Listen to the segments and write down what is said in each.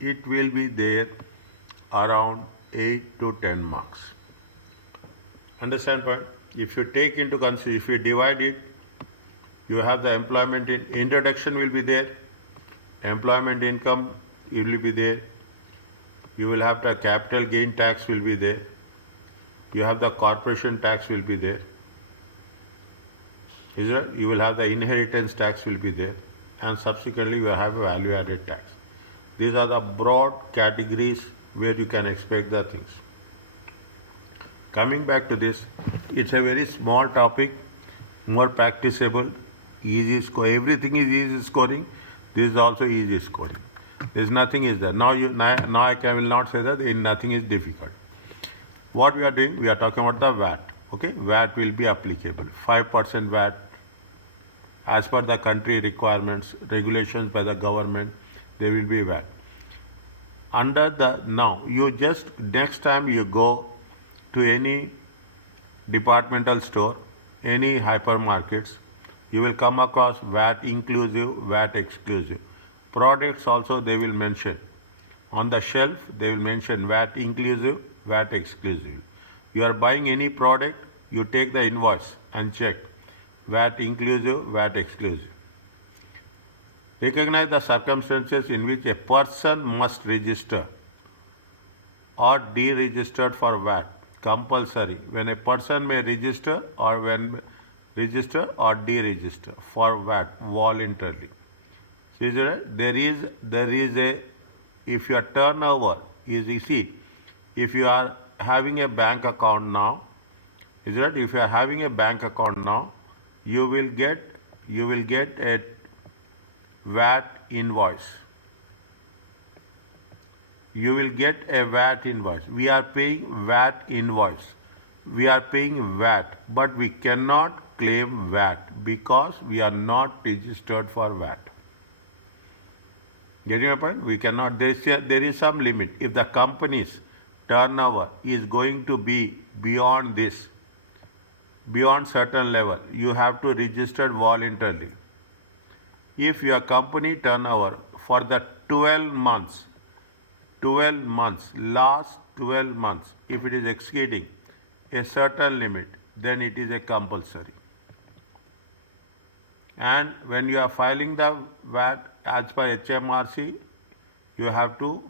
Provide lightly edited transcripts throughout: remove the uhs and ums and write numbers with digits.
it will be there around 8 to 10 marks. Understand point? If you take into consideration, if you divide it, you have the employment in introduction will be there, employment income will be there, you will have the capital gain tax will be there, you have the corporation tax will be there, is it? You will have the inheritance tax will be there, and subsequently you will have a value added tax. These are the broad categories where you can expect the things. Coming back to this, it's a very small topic, more practicable, easy score. Everything is easy scoring. This is also easy scoring. There's nothing is there. Now I will not say that nothing is difficult. What we are doing, we are talking about the VAT. Okay, VAT will be applicable. 5% VAT as per the country requirements, regulations by the government, there will be VAT. Under the, now, you just, next time you go to any departmental store, any hypermarkets, you will come across VAT inclusive, VAT exclusive. Products also they will mention. On the shelf, they will mention VAT inclusive, VAT exclusive. You are buying any product, you take the invoice and check VAT inclusive, VAT exclusive. Recognize the circumstances in which a person must register or deregistered for VAT. Compulsory. When a person may register or when register or deregister for VAT voluntarily. See, there is a, if your turnover is, you see, if you are having a bank account now, is it? If you are having a bank account now, you will get a VAT invoice. You will get a VAT invoice. We are paying VAT invoice. We are paying VAT, but we cannot claim VAT because we are not registered for VAT. Getting my point? We cannot. There is some limit. If the company's turnover is going to be beyond this, beyond certain level, you have to register voluntarily. If your company turnover for the 12 months, last 12 months, if it is exceeding a certain limit, then it is a compulsory. And when you are filing the VAT as per HMRC, you have to,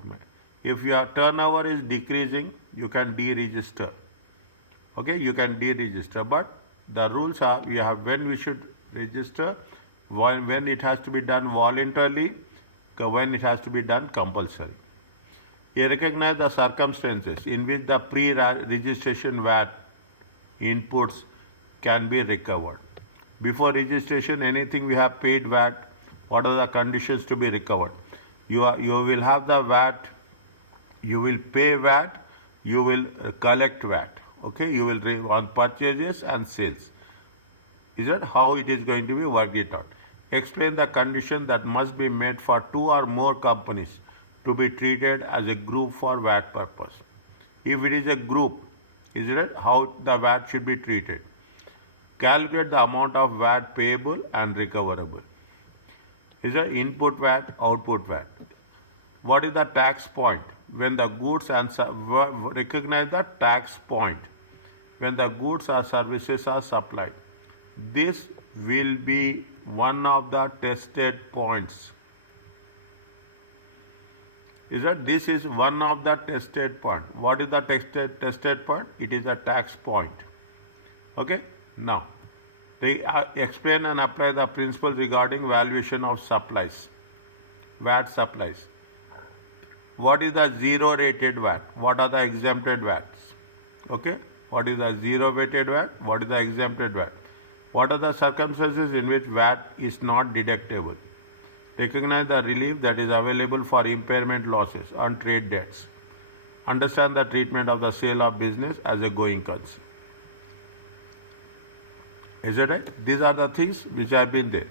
if your turnover is decreasing, you can deregister. Okay, you can deregister, but the rules are, we have when we should register, when it has to be done voluntarily, when it has to be done compulsory. You recognize the circumstances in which the pre-registration VAT inputs can be recovered. Before registration, anything we have paid VAT, what are the conditions to be recovered? You will have the VAT, you will pay VAT, you will collect VAT. Okay, you will on purchases and sales. Is that how it is going to be worked it out? Explain the condition that must be met for 2 or more companies to be treated as a group for VAT purpose. If it is a group, is it how the VAT should be treated? Calculate the amount of VAT payable and recoverable. Is it input VAT, output VAT? What is the tax point? When the goods and recognize the tax point when the goods or services are supplied. This will be one of the tested points. Is that this is one of the tested point. What is the tested point? It is a tax point. Okay. Now, they explain and apply the principles regarding valuation of supplies, VAT supplies. What is the zero rated VAT? What are the exempted VATs? Okay. What is the zero weighted VAT? What is the exempted VAT? What are the circumstances in which VAT is not deductible? Recognize the relief that is available for impairment losses on trade debts. Understand the treatment of the sale of business as a going concern. Is it right? These are the things which have been there.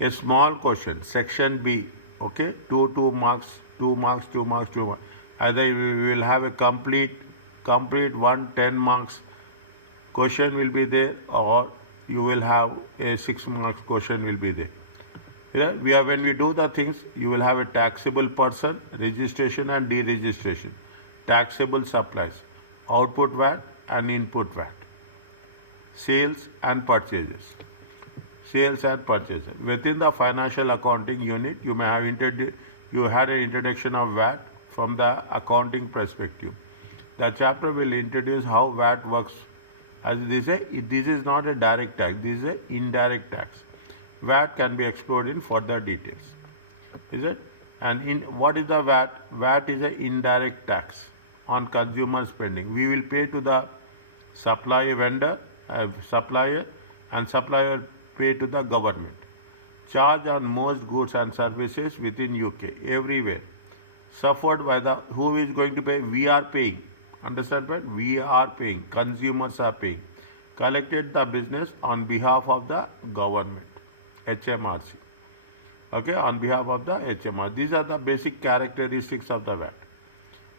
A small question, section B, okay, 2 marks, 2 marks, 2 marks, 2 marks. Either we will have a complete 1 10 marks question will be there, or you will have a 6 marks question will be there. When we do the things, you will have a taxable person, registration and deregistration, taxable supplies, output VAT and input VAT, sales and purchases. Sales and purchases. Within the financial accounting unit, you may have you had an introduction of VAT from the accounting perspective. The chapter will introduce how VAT works. As this is not a direct tax, this is an indirect tax. VAT can be explored in further details. Is it? And what is the VAT? VAT is an indirect tax on consumer spending. We will pay to the supplier vendor, supplier, and supplier pay to the government. Charge on most goods and services within UK, everywhere. Suffered by who is going to pay? We are paying. Understand what? We are paying. Consumers are paying. Collected the business on behalf of the government. HMRC. Okay, on behalf of the HMRC. These are the basic characteristics of the VAT.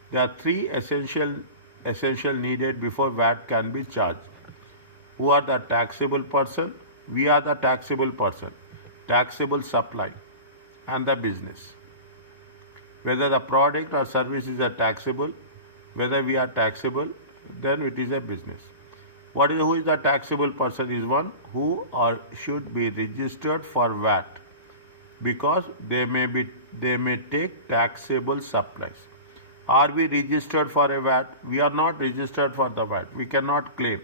There are three essential needed before VAT can be charged. Who are the taxable person? We are the taxable person. Taxable supply and the business. Whether the product or service is a taxable, whether we are taxable, then it is a business. Who is the taxable person? Is one who or should be registered for VAT, because they may take taxable supplies. Are we registered for a VAT? We are not registered for the VAT. We cannot claim.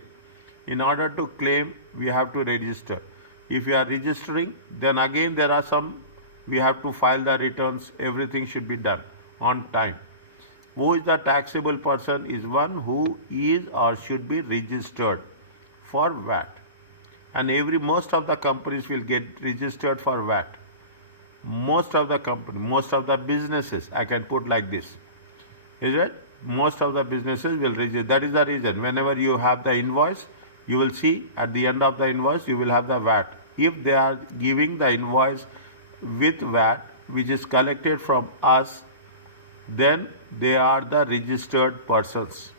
In order to claim, we have to register. If we are registering, then again there are we have to file the returns. Everything should be done on time. Who is the taxable person? Is one who is or should be registered for VAT. And most of the companies will get registered for VAT. Most of the businesses, I can put like this. Is it? Most of the businesses will register. That is the reason. Whenever you have the invoice, you will see at the end of the invoice, you will have the VAT. If they are giving the invoice with VAT, which is collected from us, then they are the registered persons.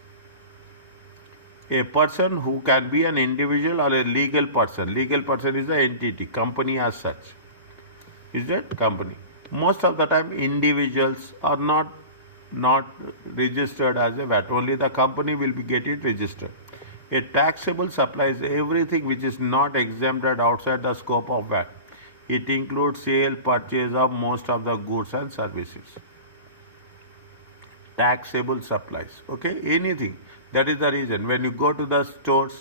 A person who can be an individual or a legal person. Legal person is the entity, company as such. Is that company? Most of the time, individuals are not registered as a VAT. Only the company will get it registered. A taxable supply is everything which is not exempted outside the scope of VAT. It includes sale, purchase of most of the goods and services. Taxable supplies. Okay, anything. That is the reason. When you go to the stores,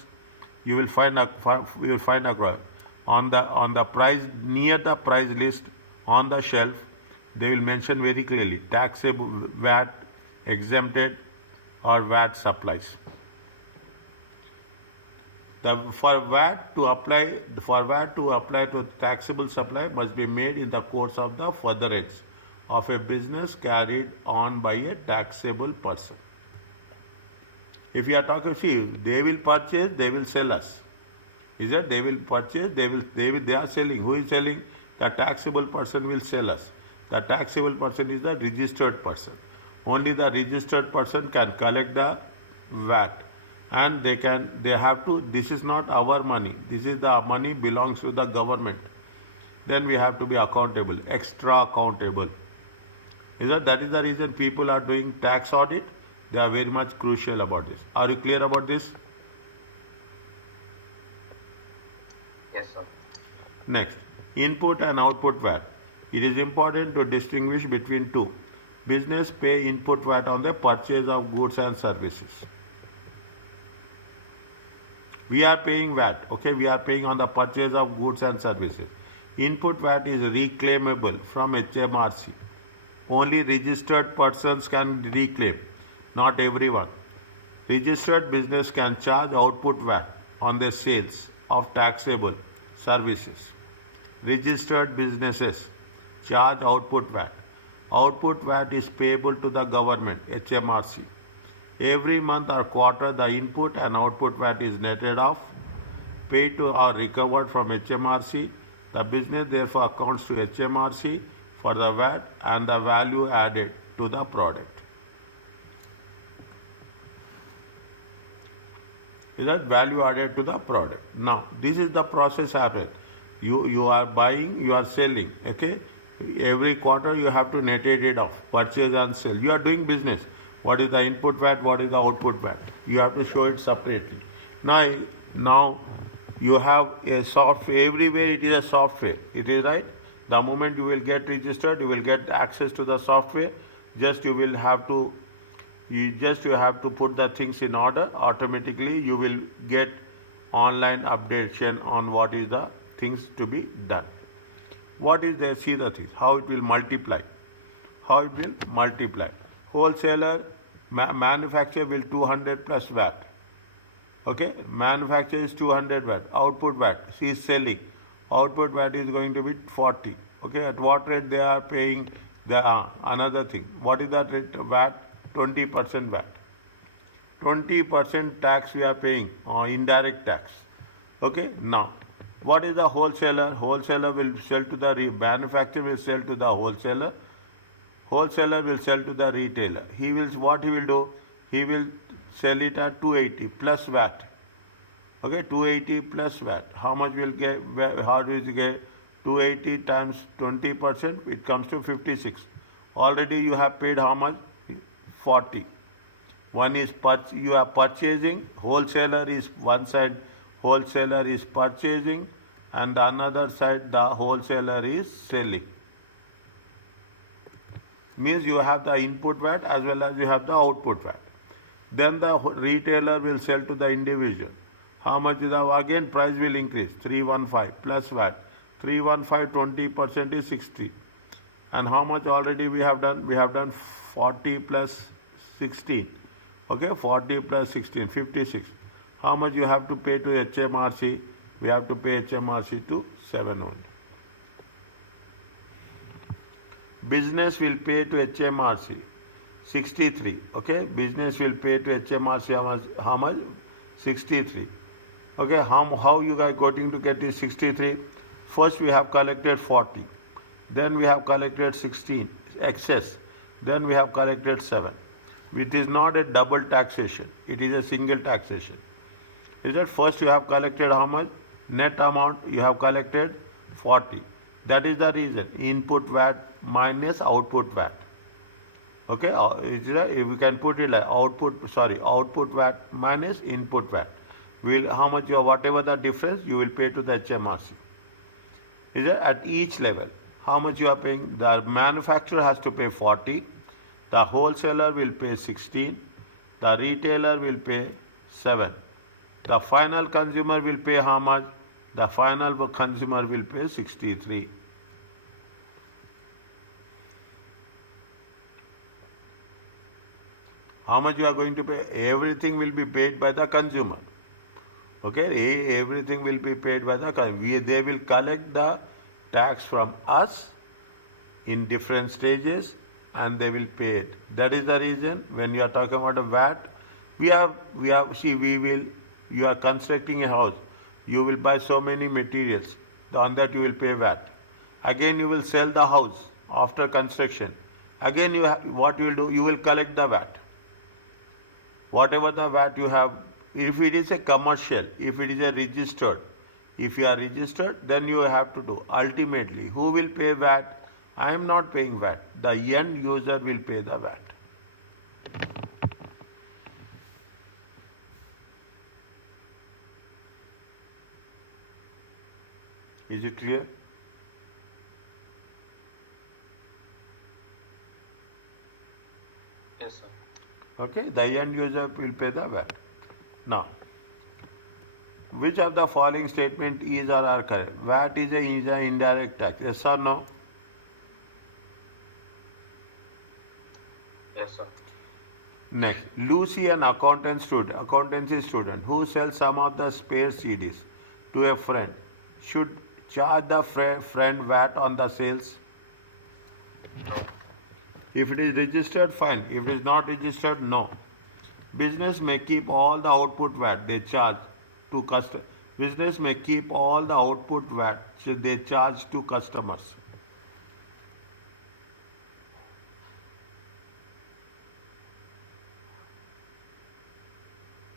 you will find on the price, near the price list on the shelf, they will mention very clearly taxable, VAT exempted or VAT supplies. For VAT to apply to taxable supply must be made in the course of the furtherance of a business carried on by a taxable person. If you are talking, see, they will purchase, they will sell us. Is that they will purchase, they are selling. Who is selling? The taxable person will sell us. The taxable person is the registered person. Only the registered person can collect the VAT. And they have to, this is not our money. This is the money belongs to the government. Then we have to be accountable, extra accountable. That is the reason people are doing tax audit. They are very much crucial about this. Are you clear about this? Yes, sir. Next, input and output VAT. It is important to distinguish between two. Business pay input VAT on the purchase of goods and services. We are paying VAT, okay? We are paying on the purchase of goods and services. Input VAT is reclaimable from HMRC. Only registered persons can reclaim, not everyone. Registered business can charge output VAT on their sales of taxable services. Registered businesses charge output VAT. Output VAT is payable to the government, HMRC. Every month or quarter, the input and output VAT is netted off, paid to or recovered from HMRC. The business therefore accounts to HMRC for the VAT and the value added to the product. Is that value added to the product? Now, this is the process happened. You are buying, you are selling. Okay, every quarter you have to net it off, purchase and sell. You are doing business. What is the input VAT? What is the output VAT? You have to show it separately. Now you have a software everywhere. It is a software. It is right. The moment you will get registered, you will get access to the software. Just you will have to you have to put the things in order. Automatically you will get online updation on what is the things to be done. What is there? See the things, how it will multiply. How it will multiply. Wholesaler, manufacturer will 200 plus VAT. Okay, manufacturer is 200 VAT. Output VAT, she is selling. Output VAT is going to be 40. Okay, at what rate they are paying? Another thing. What is that rate? VAT? 20% VAT. 20% tax we are paying on indirect tax. Okay, now what is the wholesaler? Wholesaler will sell to the manufacturer will sell to the wholesaler. Wholesaler will sell to the retailer. What he will do? He will sell it at 280 plus VAT. Okay, 280 plus VAT. How much will get? How do you get? 280 times 20%. It comes to 56. Already you have paid how much? 40. One is you are purchasing. Wholesaler is one side. Wholesaler is purchasing, and the another side the wholesaler is selling. Means you have the input VAT as well as you have the output VAT. Then the retailer will sell to the individual. How much is the, again price will increase, 315 plus VAT. 315 20% is 60. And how much already we have done? We have done 40 plus 16. Okay, 40 plus 16, 56. How much you have to pay to HMRC? We have to pay HMRC to 7 only. Business will pay to HMRC 63. Okay, business will pay to HMRC how much? 63. Okay, how you guys going to get this 63? First we have collected 40. Then we have collected 16 excess. Then we have collected 7. It is not a double taxation. It is a single taxation. Is that first you have collected how much? Net amount you have collected 40. That is the reason. Input VAT minus output VAT. Okay, if we can put it like output VAT minus input VAT. How much whatever the difference you will pay to the HMRC. Is that at each level? How much you are paying? The manufacturer has to pay 40. The wholesaler will pay 16. The retailer will pay 7. The final consumer will pay how much? The final consumer will pay 63. How much you are going to pay? Everything will be paid by the consumer. Okay, everything will be paid by the consumer. They will collect the tax from us in different stages and they will pay it. That is the reason when you are talking about a VAT, you are constructing a house. You will buy so many materials. On that you will pay VAT. Again you will sell the house after construction. Again what you will do? You will collect the VAT. Whatever the VAT you have, if it is a commercial, if it is a registered, if you are registered, then you have to do. Ultimately, who will pay VAT? I am not paying VAT. The end user will pay the VAT. Is it clear? Yes, sir. Okay, the end user will pay the VAT. Now, which of the following statement is or are correct? VAT is an indirect tax. Yes or no? Yes, sir. Next, Lucy, an accountancy student who sells some of the spare CDs to a friend, should charge the friend VAT on the sales? No. If it is registered, fine. If it is not registered, no. Business may keep all the output VAT they charge to customers. Business may keep all the output VAT they charge to customers.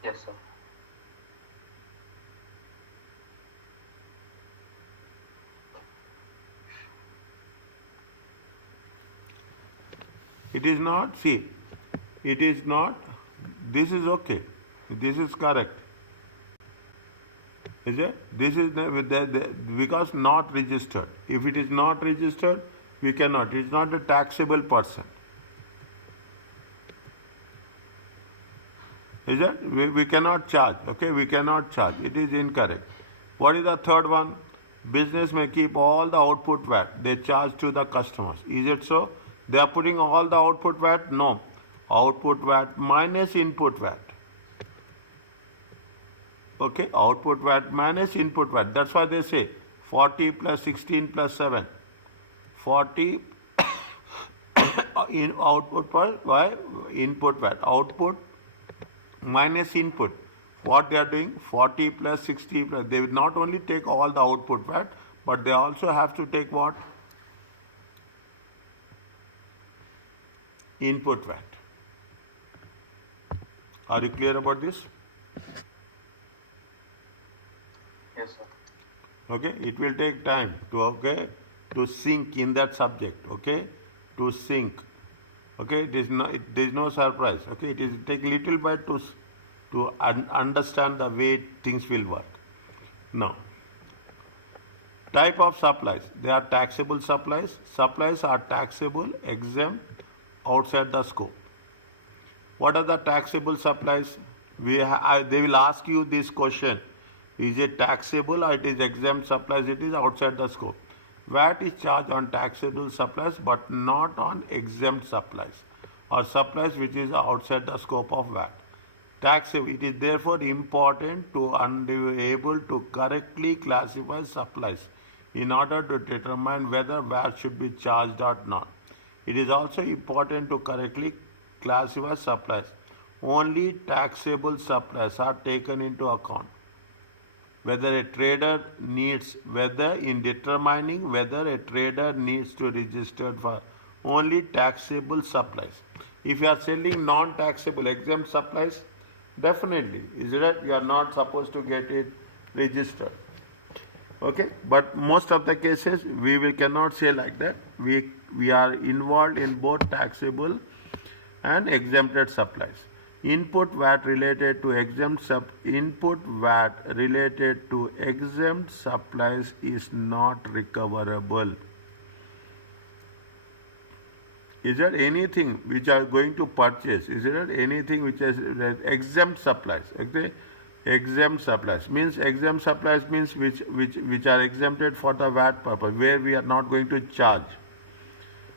Yes, sir. It is not, see, it is not, this is okay. This is correct. Is it? This is because not registered. If it is not registered, we cannot. It is not a taxable person. Is it? We cannot charge. Okay, we cannot charge. It is incorrect. What is the third one? Business may keep all the output VAT they charge to the customers. Is it so? They are putting all the output VAT? No. Output VAT minus input VAT. Okay, output VAT minus input VAT. That's why they say 40 plus 16 plus 7. 40 in output VAT, why? Input VAT. Output minus input. What they are doing? 40 plus 60 plus. They will not only take all the output VAT, but they also have to take what? Input VAT. Are you clear about this? Yes, sir. Okay, it will take time to sink in that subject. Okay, to sink. Okay, there is no surprise. Okay, it take little bit to understand the way things will work. Now, type of supplies. They are taxable supplies. Supplies are taxable, exempt, outside the scope. What are the taxable supplies? They will ask you this question. Is it taxable or it is exempt supplies? It is outside the scope. VAT is charged on taxable supplies but not on exempt supplies or supplies which is outside the scope of VAT. Taxable. It is therefore important to be able to correctly classify supplies in order to determine whether VAT should be charged or not. It is also important to correctly classify supplies. Only taxable supplies are taken into account. Whether a trader needs, whether in determining whether a trader needs to register for only taxable supplies. If you are selling non-taxable exempt supplies, definitely, is it? You are not supposed to get it registered. Okay, but most of the cases we cannot say like that. We are involved in both taxable and exempted supplies. Input VAT related to exempt supplies is not recoverable. Is there anything which are going to purchase? Is there anything which is exempt supplies? Okay, exempt supplies means which are exempted for the VAT purpose, where we are not going to charge.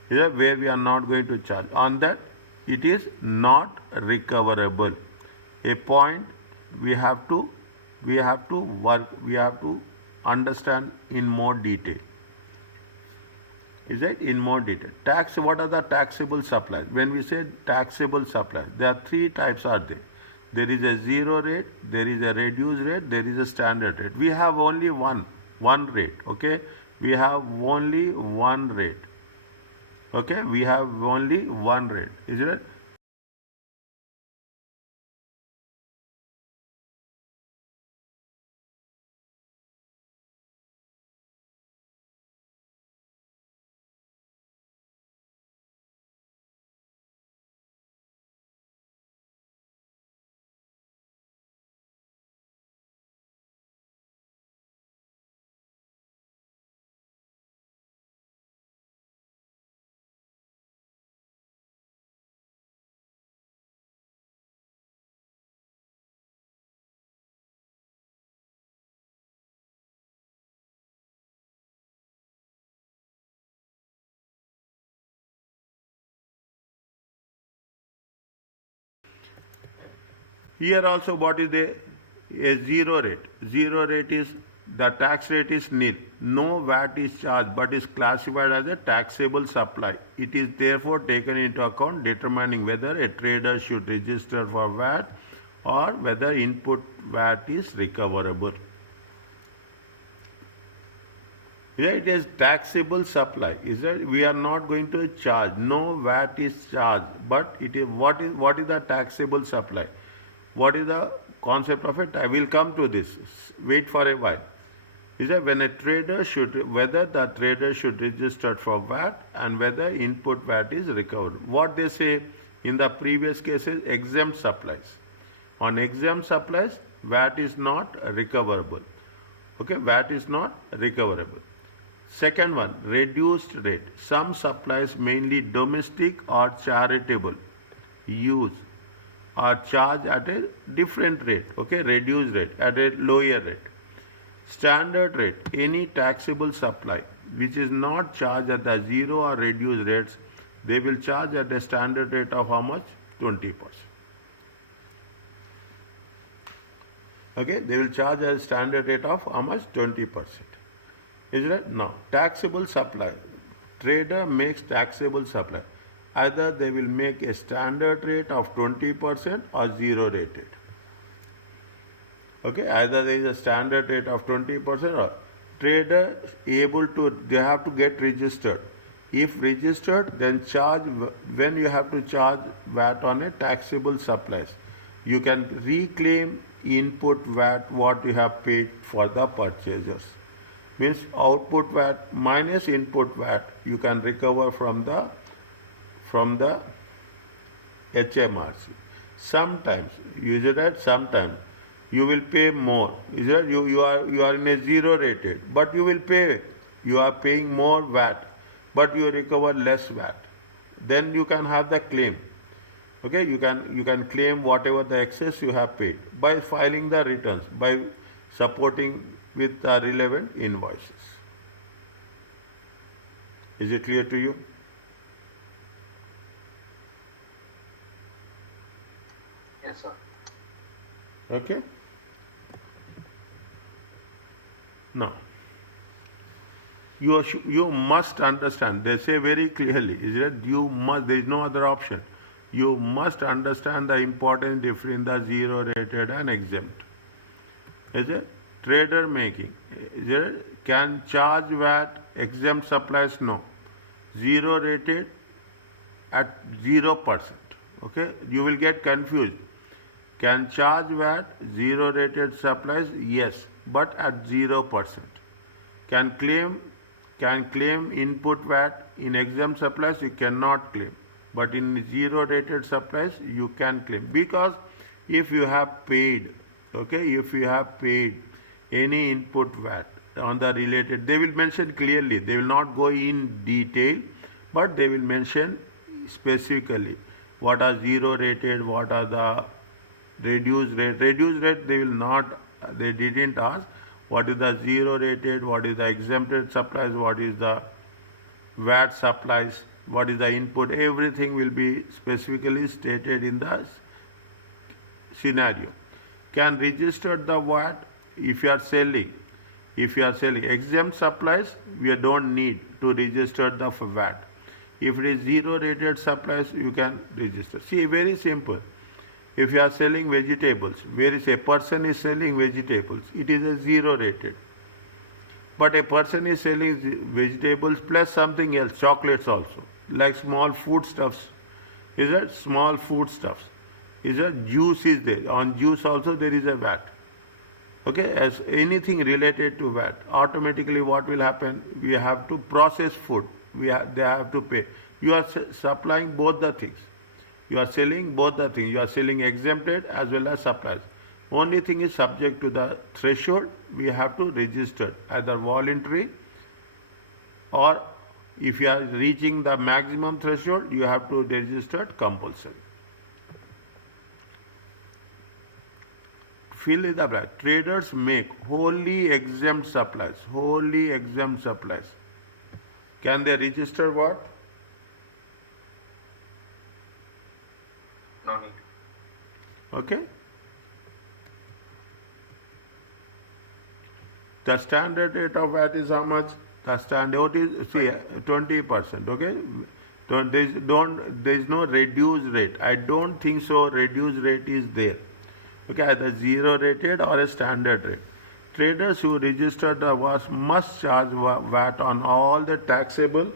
Where we are not going to charge. On that, it is not recoverable. A point we have to understand in more detail. Is it? In more detail. What are the taxable supplies? When we say taxable supplies, there are three types are there. There is a zero rate, there is a reduced rate, there is a standard rate. We have only one rate. Okay, we have only one rate. Okay, we have only one rate. Is it? Here also what is a zero rate? Zero rate is the tax rate is nil. No VAT is charged but is classified as a taxable supply. It is therefore taken into account determining whether a trader should register for VAT or whether input VAT is recoverable. Here it is taxable supply. Is that we are not going to charge. No VAT is charged. But it is what is the taxable supply? What is the concept of it? I will come to this. Wait for a while. is that when a trader should, whether the trader should register for VAT and whether input VAT is recovered. What they say in the previous cases, exempt supplies. On exempt supplies, VAT is not recoverable. Okay, VAT is not recoverable. Second one, reduced rate. Some supplies, mainly domestic or charitable use, are charged at a different rate, okay, reduced rate, at a lower rate. Standard rate, any taxable supply which is not charged at the zero or reduced rates, they will charge at a standard rate of how much? 20%. Okay, they will charge a standard rate of how much? 20%. Is it? Now, taxable supply. Trader makes taxable supply. Either they will make a standard rate of 20% or zero rated. Okay, either there is a standard rate of 20% or trader able to, they have to get registered. If registered, then charge, when you have to charge VAT on a taxable supplies, you can reclaim input VAT what you have paid for the purchasers. Means output VAT minus input VAT you can recover from the HMRC. Sometimes, usually sometimes you will pay more. You are in a zero rated, but you will pay. You are paying more VAT, but you recover less VAT. Then you can have the claim. Okay, you can claim whatever the excess you have paid by filing the returns, by supporting with the relevant invoices. Is it clear to you? Yes, sir. Okay. Now, you must understand, they say very clearly, is that you must, there is no other option. You must understand the important difference in the zero rated and exempt. Is it? Trader making, is it? Can charge VAT, exempt supplies, no. Zero rated at 0%. Okay, you will get confused. Can charge VAT, zero rated supplies, yes, but at 0%. Can claim input VAT in exempt supplies, you cannot claim. But in zero rated supplies, you can claim. Because if you have paid, okay, if you have paid any input VAT on the related, they will mention clearly, they will not go in detail, but they will mention specifically what are zero rated, what are the reduced rate. Reduced rate they will not, they didn't ask what is the zero rated, what is the exempted supplies, what is the VAT supplies, what is the input, everything will be specifically stated in the scenario. Can register the VAT if you are selling. If you are selling exempt supplies, we don't need to register the VAT. If it is zero rated supplies, you can register. See, very simple. If you are selling vegetables, where is a person is selling vegetables, it is a zero rated. But a person is selling vegetables plus something else, chocolates also, like small foodstuffs. Is that small foodstuffs? Is that juice is there? On juice also there is a VAT. Okay, as anything related to VAT, automatically what will happen? We have to process food. They have to pay. You are supplying both the things. You are selling both the things. You are selling exempted as well as supplies. Only thing is subject to the threshold. We have to register either voluntary, or if you are reaching the maximum threshold, you have to register compulsory. Fill in the blank. Traders make wholly exempt supplies. Wholly exempt supplies. Can they register what? No need. Okay. The standard rate of VAT is how much? The standard is, see, 20%. Okay. There is no reduced rate. I don't think so. Reduced rate is there. Okay, either zero rated or a standard rate. Traders who register the VAT must charge VAT on all the taxable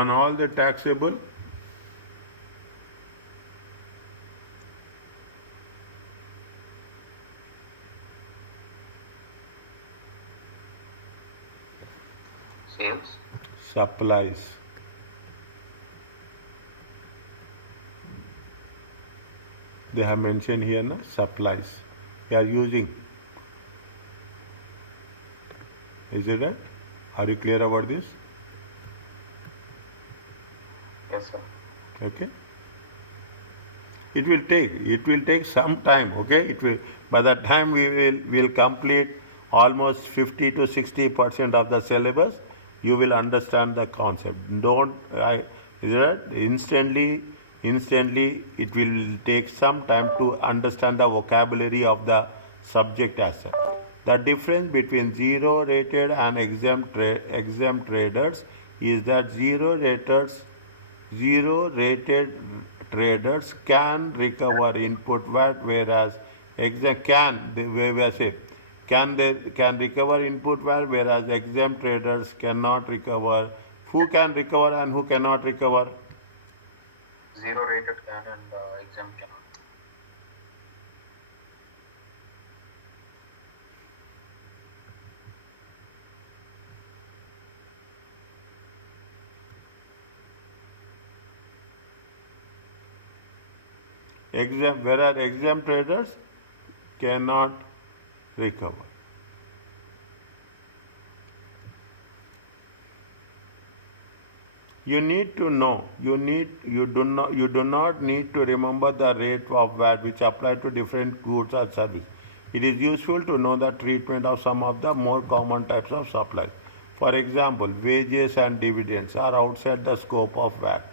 on all the taxable Sales. supplies. They have mentioned here, na, supplies. We are using. Is it right? Are you clear about this? Yes, sir. Okay. It will take some time. Okay. It will. By the time will complete almost 50 to 60% of the syllabus, you will understand the concept. Is it right? Instantly, it will take some time to understand the vocabulary of the subject as such. The difference between zero rated and exempt traders is that zero rated traders can recover input VAT, whereas can recover input VAT, whereas exempt traders cannot recover. Who can recover and who cannot recover? Zero rated can and exempt cannot. Whereas exempt traders cannot recover. You need to know. You do not need to remember the rate of VAT which apply to different goods or services. It is useful to know the treatment of some of the more common types of supplies. For example, wages and dividends are outside the scope of VAT.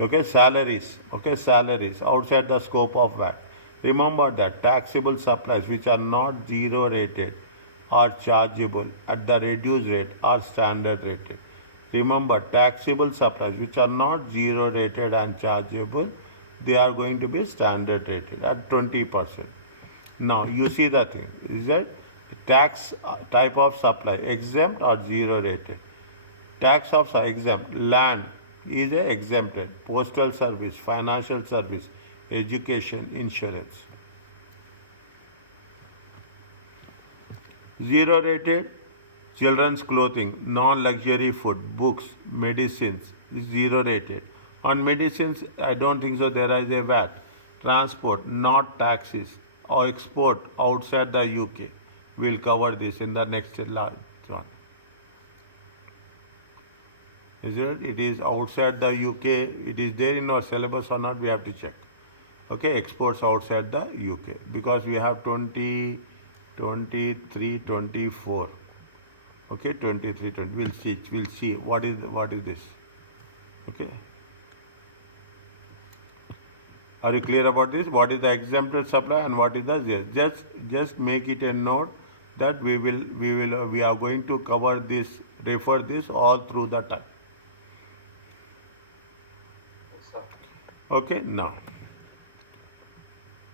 Okay, salaries outside the scope of VAT. Remember that taxable supplies which are not zero rated are chargeable at the reduced rate or standard rated. Remember, taxable supplies which are not zero rated and chargeable, they are going to be standard rated at 20%. Now you see the thing, is that tax type of supply, exempt or zero rated. Tax of exempt, land is a exempted, postal service, financial service, education, insurance. Zero rated, children's clothing, non-luxury food, books, medicines, zero rated. On medicines, I don't think so there is a VAT. Transport, not taxes, or export outside the UK. We'll cover this in the next one. Is it? It is outside the UK. It is there in our syllabus or not? We have to check. Okay, exports outside the UK because we have 20, 23, 24. Okay, 23, 20. We'll see what is this. Okay. Are you clear about this? What is the exempted supply and what is the zero? Just make it a note that we are going to cover this, refer this all through the time. Yes, sir. Okay, now.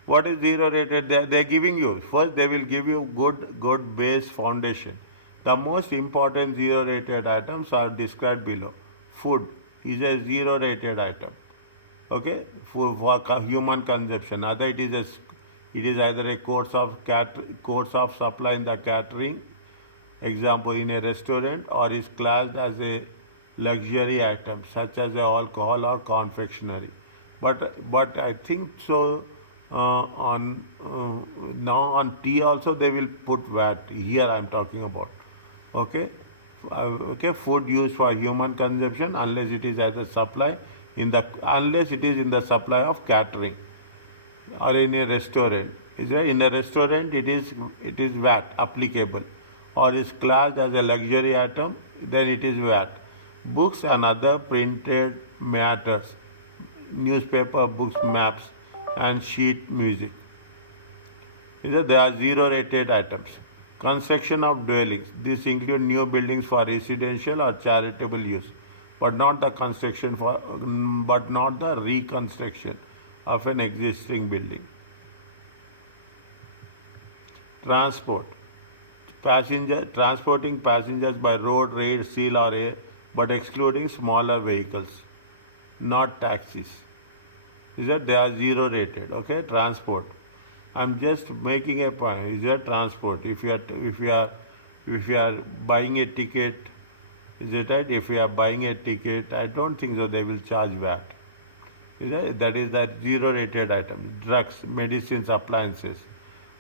What is zero rated? They are giving you, first they will give you good base foundation. The most important zero rated items are described below. Food is a zero rated item. Okay, for human consumption. Either it is either a course of supply in the catering, example in a restaurant, or is classed as a luxury item such as alcohol or confectionery. But I think so. Now on tea also they will put VAT. Here I am talking about. Okay, food used for human consumption unless it is as a supply unless it is in the supply of catering or in a restaurant. In a restaurant it is VAT applicable, or is classed as a luxury item, then it is VAT. Books and other printed matters, newspaper, books, maps, and sheet music. They are zero rated items. Construction of dwellings. This include new buildings for residential or charitable use, but not the reconstruction of an existing building. Transporting passengers by road, rail, sea or air but excluding smaller vehicles, not taxis. Is that they are zero rated? Okay, transport. I'm just making a point. Is that transport? If you are buying a ticket, is it right? If you are buying a ticket, I don't think so. They will charge VAT. That is that zero rated items, drugs, medicines, appliances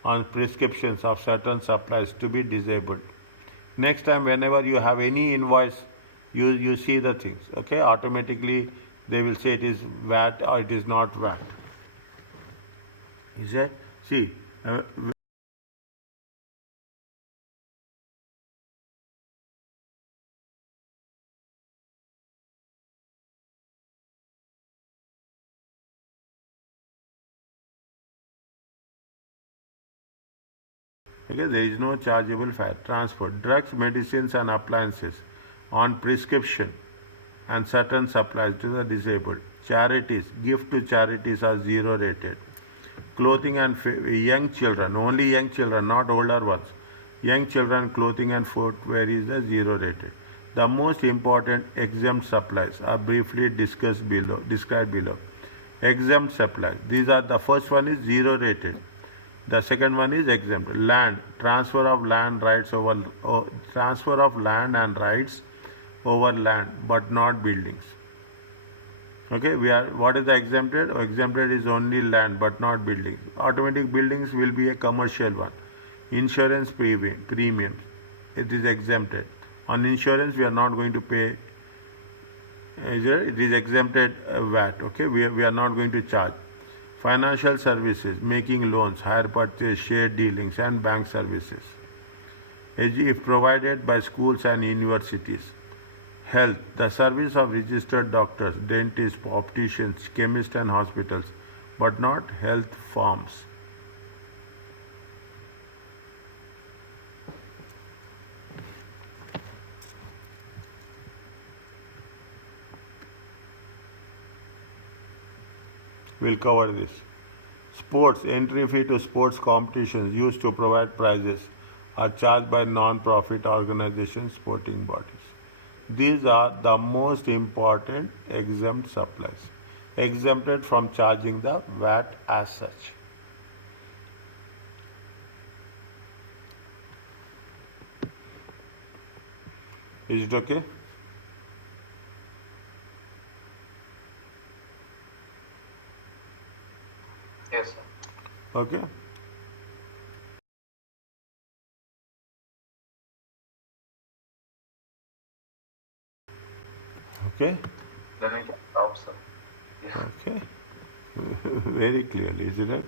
on prescriptions of certain supplies to be disabled. Next time, whenever you have any invoice, you see the things. Okay, automatically they will say it is VAT or it is not VAT. Is that? See, uh, okay, there is no chargeable VAT. Transport, drugs, medicines, and appliances on prescription and certain supplies to the disabled. Charities, gift to charities are zero rated. Clothing and young children, only young children, not older ones. Young children clothing and footwear is the zero rated. The most important exempt supplies are briefly described below. Exempt supplies. These are the first one is zero rated. The second one is exempt. Land, transfer of land rights over transfer of land and rights over land, but not buildings. Okay, what is the exempted? Exempted is only land but not buildings. Automatic buildings will be a commercial one. Insurance premiums, it is exempted. On insurance, we are not going to pay. It is exempted VAT. Okay, we are not going to charge. Financial services, making loans, hire purchase, share dealings, and bank services. If provided by schools and universities. Health, the service of registered doctors, dentists, opticians, chemists, and hospitals, but not health farms. We'll cover this. Sports, entry fee to sports competitions used to provide prizes are charged by non-profit organizations, sporting bodies. These are the most important exempt supplies, exempted from charging the VAT as such. Is it okay? Yes, sir. Okay. Okay. Then we can stop, sir. Yeah. Okay. Very clearly, isn't it?